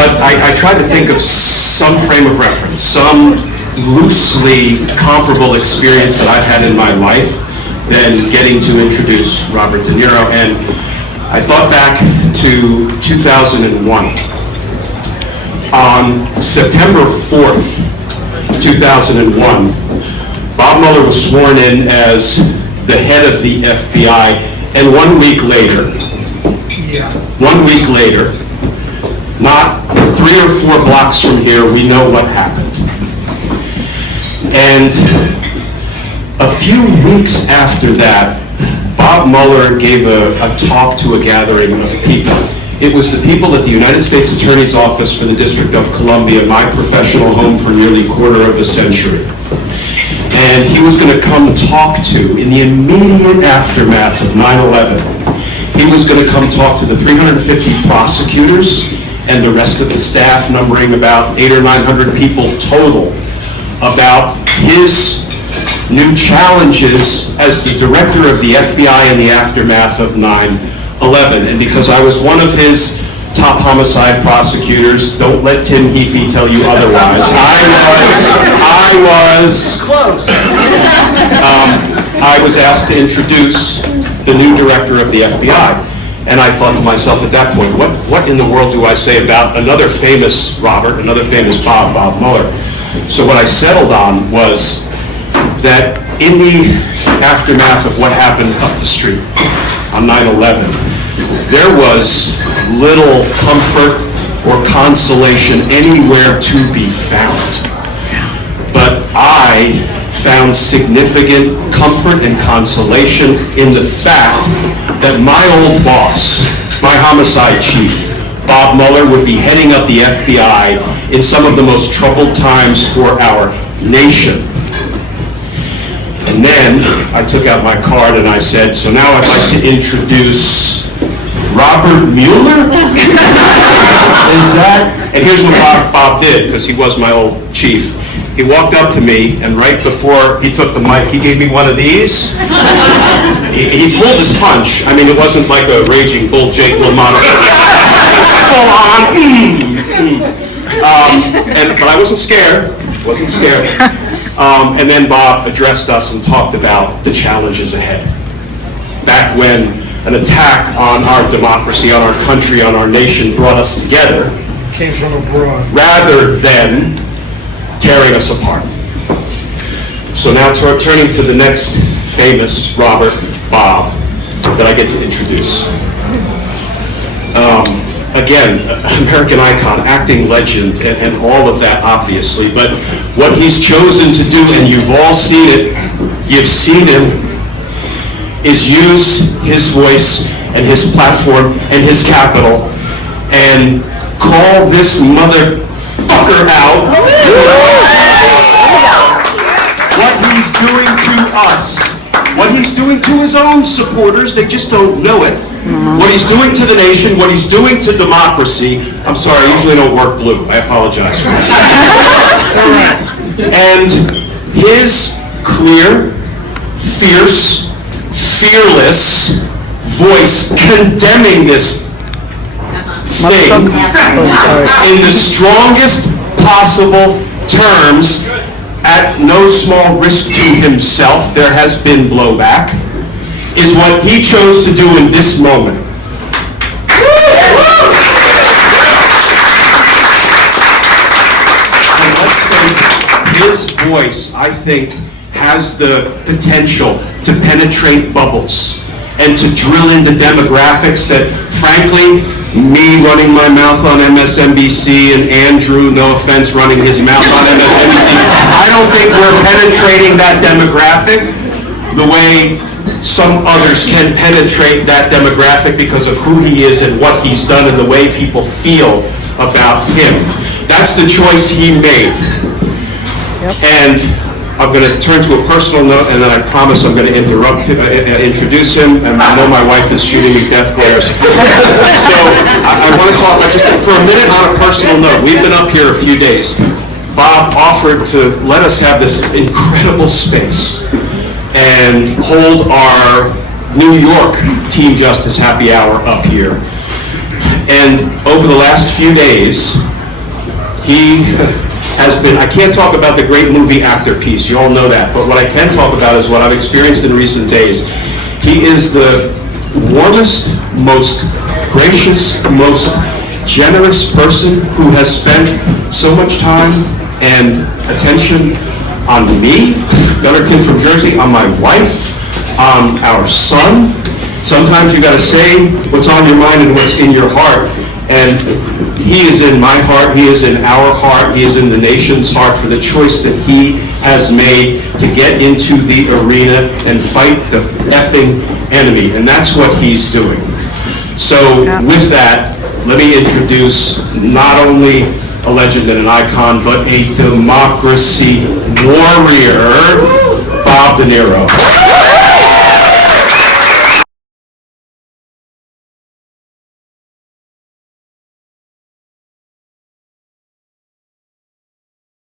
but I tried to think of some frame of reference, some loosely comparable experience that I've had in my life than getting to introduce Robert De Niro. And I thought back to 2001. On September 4th, 2001, Bob Mueller was sworn in as the head of the FBI, and 1 week later, not 3 or 4 blocks from here, we know what happened. And a few weeks after that, Bob Mueller gave a talk to a gathering of people. It was the people at the United States Attorney's Office for the District of Columbia, my professional home for nearly a quarter of a century. And he was going to come talk to, in the immediate aftermath of 9/11, he was going to come talk to the 350 prosecutors and the rest of the staff, numbering about 800 or 900 people total, about his new challenges as the director of the FBI in the aftermath of 9/11. And because I was one of his top homicide prosecutors, don't let Tim Heafy tell you otherwise. I was asked to introduce the new director of the FBI. And I thought to myself at that point, what in the world do I say about another famous Robert, another famous Bob Mueller? So what I settled on was that in the aftermath of what happened up the street on 9/11, there was little comfort or consolation anywhere to be found. But I found significant comfort and consolation in the fact that my old boss, my homicide chief, Bob Mueller, would be heading up the FBI in some of the most troubled times for our nation. And then I took out my card and I said, so now I'd like to introduce Robert Mueller? Is that? And here's what Bob did, because he was my old chief. He walked up to me, and right before he took the mic, he gave me one of these. He pulled his punch. I mean, it wasn't like a raging bull Jake LaMotta. Full on. But I wasn't scared. And then Bob addressed us and talked about the challenges ahead. Back when an attack on our democracy, on our country, on our nation brought us together, came from abroad, rather than tearing us apart. So now turning to the next famous Robert, Bob, that I get to introduce. Again, American icon, acting legend, and all of that, obviously. But what he's chosen to do, and you've all seen it, you've seen him, is use his voice and his platform and his capital and call this motherfucker out. What he's doing to us, what he's doing to his own supporters, they just don't know it. What he's doing to the nation, what he's doing to democracy. I'm sorry, I usually don't work blue. I apologize for that. And his clear, fierce, fearless voice condemning this thing in the strongest possible terms, at no small risk to himself. There has been blowback, is what he chose to do in this moment. And let's face it, his voice, I think, has the potential to penetrate bubbles and to drill into demographics that, frankly, me running my mouth on MSNBC and Andrew, no offense, running his mouth on MSNBC, I don't think we're penetrating that demographic the way some others can penetrate that demographic because of who he is and what he's done and the way people feel about him. That's the choice he made. And I'm going to turn to a personal note, and then I promise I'm going to introduce him, and I know my wife is shooting me death glares. So I want to talk just for a minute on a personal note. We've been up here a few days. Bob offered to let us have this incredible space and hold our New York Team Justice Happy Hour up here. And over the last few days, He has been, I can't talk about the great movie actor piece, you all know that, but what I can talk about is what I've experienced in recent days. He is the warmest, most gracious, most generous person who has spent so much time and attention on me, the other kid from Jersey, on my wife, on our son. Sometimes you gotta say what's on your mind and what's in your heart. And he is in my heart, he is in our heart, he is in the nation's heart for the choice that he has made to get into the arena and fight the effing enemy. And that's what he's doing. So with that, let me introduce not only a legend and an icon, but a democracy warrior, Bob De Niro.